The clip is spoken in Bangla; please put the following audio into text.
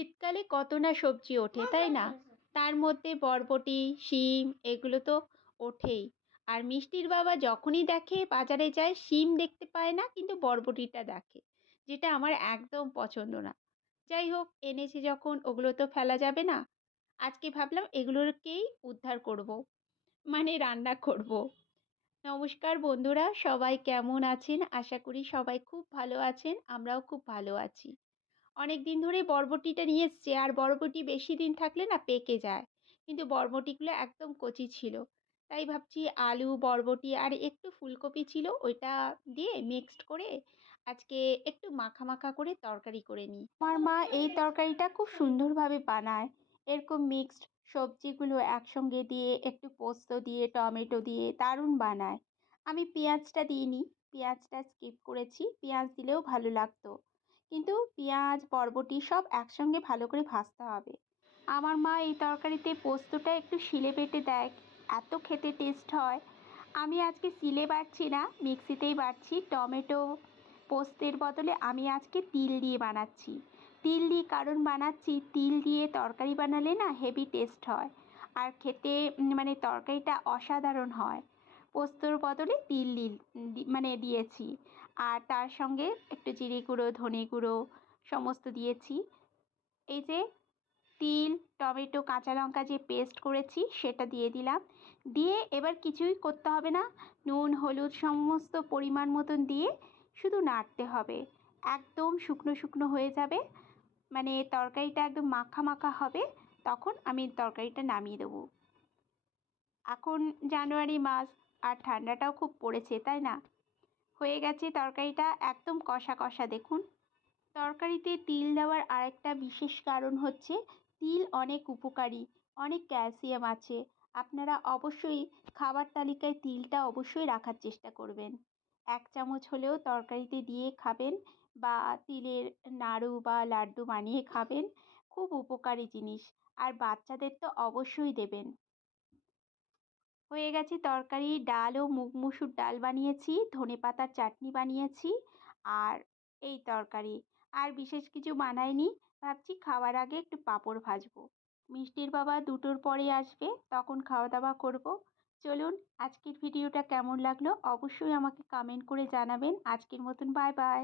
শীতকালে কত না সবজি ওঠে, তাই না? তার মধ্যে বরবটি, শিম, এগুলো তো ওঠেই। আর মিষ্টির বাবা যখনই দেখে বাজারে যায়, শিম দেখতে পায় না, কিন্তু বরবটিটা দেখে, যেটা আমার একদম পছন্দ না। যাই হোক, এনেছে যখন, ওগুলো তো ফেলা যাবে না। আজকে ভাবলাম এগুলোকেই উদ্ধার করব মানে রান্না করব। নমস্কার বন্ধুরা, সবাই কেমন আছেন? আশা করি সবাই খুব ভালো আছেন, আমরাও খুব ভালো আছি। অনেক দিন ধরে বরবটিটা নিয়ে এসছে। আর বরবটি বেশি দিন থাকলে না পেকে যায়। কিন্তু বরবটিগুলো একদম কচি ছিল। তাই ভাবছি আলু, বরবটি আর একটু ফুলকপি ছিল ওইটা দিয়ে মিক্সড করে আজকে একটু মাখা মাখা করে তরকারি করে নিই। আমার মা এই তরকারিটা খুব সুন্দরভাবে বানায়। এরকম মিক্সড সবজিগুলো একসঙ্গে দিয়ে, একটু পোস্ত দিয়ে, টমেটো দিয়ে দারুণ বানায়। আমি পেঁয়াজটা দিইনি। পেঁয়াজটা স্কিপ করেছি। পেঁয়াজ দিলেও ভালো লাগতো। কিন্তু পেঁয়াজ, বরবটি সব একসঙ্গে ভালো করে ভাজতে হবে। আমার মা এই তরকারিতে পোস্তটা একটু শিলে বেটে দেয়। এত খেতে টেস্ট হয়। আমি আজকে শিলে বাটছি না, মিক্সিতেই বাটছি। টমেটো পোস্তের বদলে আমি আজকে তিল দিয়ে বানাচ্ছি। তিল দিয়ে কারণ বানাচ্ছি, তিল দিয়ে তরকারি বানালে না হেভি টেস্ট হয়। আর খেতে মানে তরকারিটা অসাধারণ হয়। পোস্তর বদলে তিল মানে দিয়েছি। আর তার সঙ্গে একটু জিরে গুঁড়ো, ধনে গুঁড়ো সমস্ত দিয়েছি। এই যে তিল, টমেটো, কাঁচা লঙ্কা যে পেস্ট করেছি সেটা দিয়ে দিলাম। দিয়ে এবার কিছুই করতে হবে না। নুন, হলুদ সমস্ত পরিমাণ মতন দিয়ে শুধু নাড়তে হবে। একদম শুকনো শুকনো হয়ে যাবে। মানে তরকারিটা একদম মাখা মাখা হবে, তখন আমি তরকারিটা নামিয়ে দেবো। এখন জানুয়ারি মাস, আর ঠান্ডাটাও খুব পড়েছে, তাই না? হয়ে গেছে তরকারিটা একদম কষা কষা, দেখুন। তরকারিতে তিল দেওয়ার আরেকটা বিশেষ কারণ হচ্ছে, তিল অনেক উপকারী, অনেক ক্যালসিয়াম আছে। আপনারা অবশ্যই খাবার তালিকায় তিলটা অবশ্যই রাখার চেষ্টা করবেন। এক চামচ হলেও তরকারিতে দিয়ে খাবেন বা তিলের নাড়ু বা লাড্ডু বানিয়ে খাবেন। খুব উপকারী জিনিস। আর বাচ্চাদের তো অবশ্যই দেবেন। হয়ে গেছে তরকারি, ডাল ও মুগ মুসুর ডাল বানিয়েছি, ধনে পাতার চাটনি বানিয়েছি আর এই তরকারি। আর বিশেষ কিছু বানাইনি ভাবছি খাওয়ার আগে একটু পাঁপড় ভাজবো। মিষ্টির বাবা দুটোর পরে আসবে, তখন খাওয়া দাওয়া করব। চলুন, আজকের ভিডিওটা কেমন লাগল অবশ্যই আমাকে কমেন্ট করে জানাবেন। আজকের মতন বাই বাই